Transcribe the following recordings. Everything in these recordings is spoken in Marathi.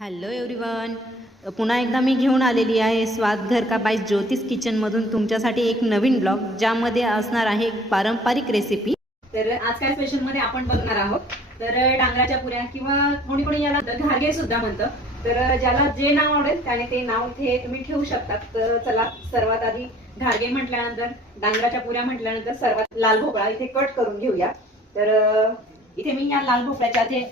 हॅलो एव्हरीवन, पुन्हा एकदा मी घेऊन आलेली आहे स्वाद घर का बाय ज्योतिष किचनमधून तुमच्यासाठी एक नवीन ब्लॉग, ज्यामध्ये असणार आहे एक पारंपरिक रेसिपी। तर आज काय स्पेशलमध्ये आपण बघणार आहोत तर डांगराच्या पुऱ्या किंवा कोणी कोणी याला घारगे सुद्धा म्हणतं। तर ज्याला जे नाव आवडेल त्याने ते नाव इथे तुम्ही ठेवू शकता। तर चला, सर्वात आधी घारगे म्हटल्यानंतर, डांगराच्या पुऱ्या म्हटल्यानंतर सर्वात लाल भोपळा इथे कट करून घेऊया। तर इथे मी या लाल भोपळ्याच्या जे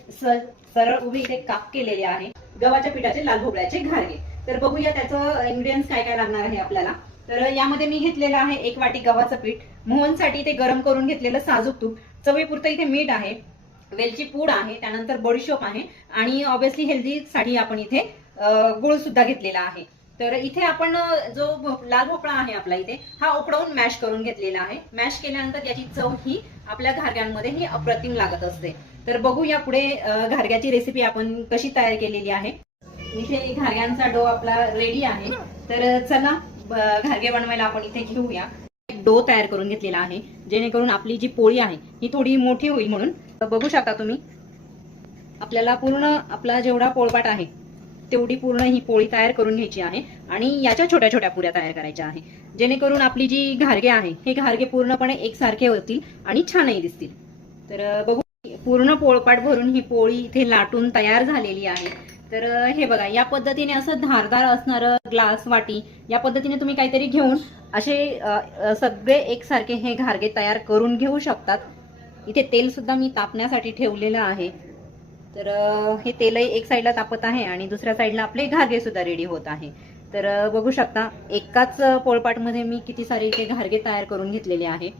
सरळ उभे इथे काप केलेले आहे गव्हाच्या पिठाचे लाल भोपळ्याचे घारगे। तर बघूया त्याचं इन्ग्रेडियंट्स काय काय लागणार आहे आपल्याला। तर यामध्ये मी घेतलेलं आहे 1 वाटी गव्हाचं पीठ, मोहनसाठी इथे गरम करून घेतलेलं साजूक तूप, चवीपुरतं इथे मीठ आहे, वेलची पूड आहे, त्यानंतर बडीशोप आहे आणि ऑब्विसली हेल्दी साठी आपण इथे गुळ सुद्धा घेतलेला आहे। तर इथे आपण जो लाल भोपळा आहे आपला इथे हा उकडवून मॅश करून घेतलेला आहे। मॅश केल्यानंतर याची चव ही आपल्या घारग्यांमध्ये ही अप्रतिम लागत असते। तर बघूया पुढे घारग्याची रेसिपी आपण कशी तयार केलेली आहे। इथे घारग्यांचा डो आपला रेडी आहे। तर चला, घारगे बनवायला आपण इथे घेऊया। डो तयार करून घेतलेला आहे जेणेकरून आपली जी पोळी आहे ही थोडी मोठी होईल म्हणून। बघू शकता तुम्ही, आपल्याला पूर्ण आपला जेवढा पोळपाट आहे तेवढी पूर्ण ही पोळी तयार करून घ्यायची आहे आणि याच्या छोट्या छोट्या पुऱ्या तयार करायच्या आहे, जेणेकरून आपली जी घारगे आहे हे घारगे पूर्णपणे एकसारखे होतील आणि छानही दिसतील। तर बघू, पूर्ण पोळपाट भरून ही पोळी इथे लाटून तयार झालेली आहे। तर हे बघा, या पद्धतीने असं धारदार असणारं ग्लास, वाटी या पद्धतीने तुम्ही काहीतरी घेऊन असे सगळे एकसारखे हे घारगे तयार करून घेऊ शकतात। इथे तेल सुद्धा मी तापण्यासाठी ठेवलेलं आहे। तर हे तेलही एक साईडला तापत आहे आणि दुसऱ्या साईडला आपले घारगे सुद्धा रेडी होत आहे। तर बघू शकता, एकाच पोळपाटमध्ये मी किती सारे इथे घारगे तयार करून घेतलेले आहे।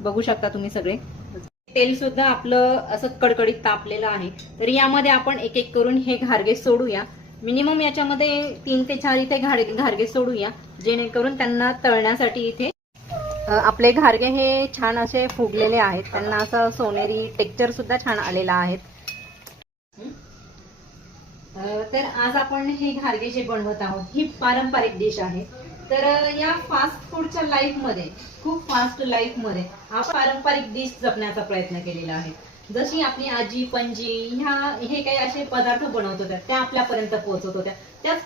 बघू शकता तुम्ही सगळे, तेल सुद्धा आपलं असं कडकडीत तापलेलं आहे। तर यामध्ये आपण एक एक करून हे घारगे सोडूया। मिनिमम याच्यामध्ये 3 ते 4 इथे घारगे सोडूया, जेणेकरून त्यांना तळण्यासाठी इथे आपले घारगे हे छान असे फुगलेले आहेत, त्यांना असं सोनेरी टेक्स्चर सुद्धा छान आलेला आहे। तर आज आपण हे घारगे जे बनवत आहोत ही पारंपरिक डिश आहे। तर या फास्ट फूडच्या लाईफ मध्ये, खूप फास्ट लाईफ मध्ये आपण पारंपरिक डिश जपण्याचा प्रयत्न केलेला आहे। जशी आपली आजी पणजी हे काही असे पदार्थ बनवत होत्या त्या आपल्यापर्यंत पोहोचत होत्या, त्याच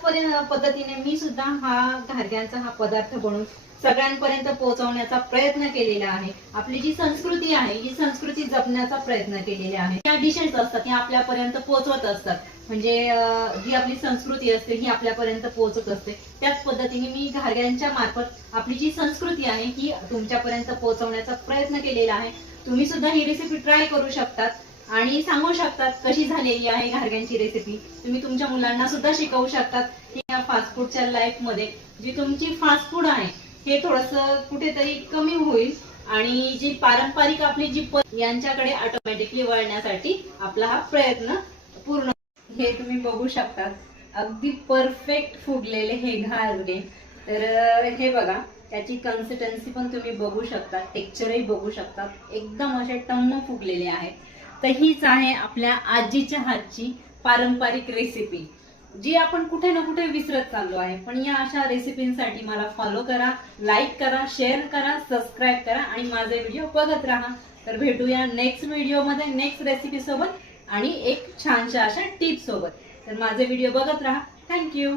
पद्धतीने मी सुद्धा हा घारग्यांचा हा पदार्थ बनवून सगळ्यांपर्यंत पोहोचवण्याचा प्रयत्न केलेला आहे। आपली जी संस्कृती आहे ही संस्कृती जपण्याचा प्रयत्न केलेला आहे। या डिशेस असतात ह्या आपल्यापर्यंत पोहोचवत असतात, म्हणजे जी आपली संस्कृती असते ही आपल्यापर्यंत पोहोचत असते। त्याच पद्धतीने मी घारग्यांच्या मार्फत आपली जी संस्कृती आहे ही तुमच्यापर्यंत पोहोचवण्याचा प्रयत्न केलेला आहे। तुम्ही सुद्धा ही रेसिपी ट्राय करू शकतात आणि सांगू शकतात कशी झालेली आहे घारग्यांची रेसिपी। तुम्ही तुमच्या मुलांना सुद्धा शिकवू शकतात की या फास्ट फूडच्या लाईफ मध्ये जी तुमची फास्ट फूड आहे हे थोडंसं कुठेतरी कमी होईल आणि जी पारंपरिक आपली जी यांच्याकडे ऑटोमॅटिकली वळण्यासाठी आपला हा प्रयत्न पूर्ण। हे तुम्ही बघू शकता, अगदी परफेक्ट फुगलेले हे घारगे। तर हे बघा, त्याची कन्सिस्टन्सी पण तुम्ही बघू शकता, टेक्स्चरही बघू शकता, एकदम असे टम्म फुगलेले आहेत। तर हीच आहे आपल्या आजीच्या हातची पारंपरिक रेसिपी, जी आपण कुठे ना कुठे विसरत चाललो आहे। पण या अशा रेसिपींसाठी मला फॉलो करा, लाईक करा, शेअर करा, सबस्क्राईब करा आणि माझे व्हिडिओ बघत राहा। तर भेटूया नेक्स्ट व्हिडिओमध्ये नेक्स्ट रेसिपी सोबत आणि एक छानशा अशा टिप्स सोबत। तर माझे व्हिडिओ बघत राहा। थँक्यू।